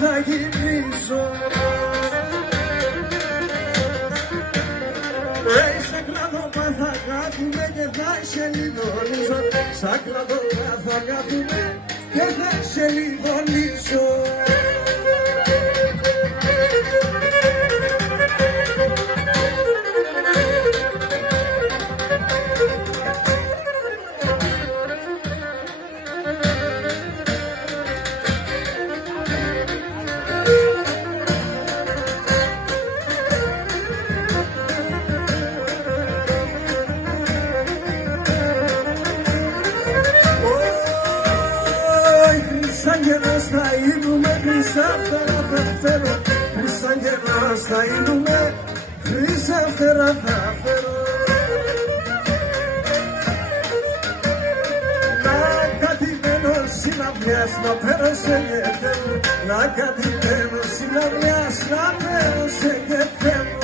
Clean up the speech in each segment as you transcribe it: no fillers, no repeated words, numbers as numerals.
θα γυρίσω. Σε κλαδό θα κάθουμε και θα σε λιδονίζω. Σαν κλαδό θα κάθουμε και θα σε λιδονίζω. Χρυσάγγελος θα είνουμε, χρυσάφτερα θα φέρω. Χρυσάγγελος θα είνουμε, χρυσάφτερα θα φέρω. Να κατημένο συναυλιάς να φέρω σε γεφέμου. Να κατημένο συναυλιάς να φέρω σε γεφέμου.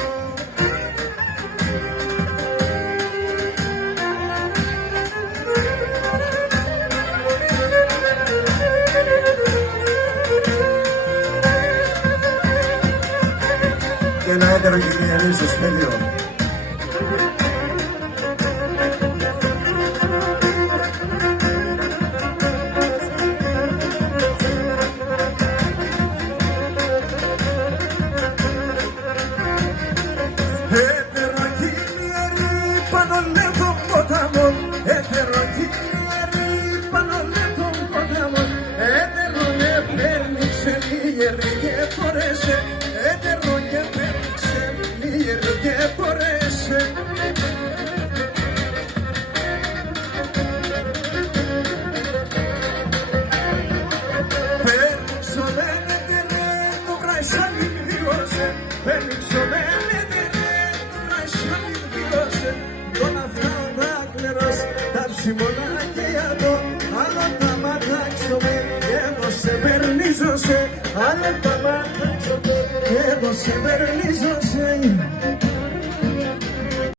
Και ένα έτερο γυρνιερή στο σχέδιο. Έτερο γυρνιερή πάνω λέει τον ποταμό. Έτερο γυρνιερή πάνω λέει τον ποταμό. Έτερο με παίρνει ξελίγερη και πορέσε. Έτερο και παίρνει λίγερη και πορέσε. Παίρνιξο μένετε ρε το βραϊσάλι βιώσε. Παίρνιξο μένετε ρε το βραϊσάλι βιώσε. Τον αυτά ο δάκλερος τα ψημονά και ατό. Άλλο τα ματάξω με εγώ σε περνίζωσε. Άλλο τα ματάξω με εγώ σε περνίζωσε.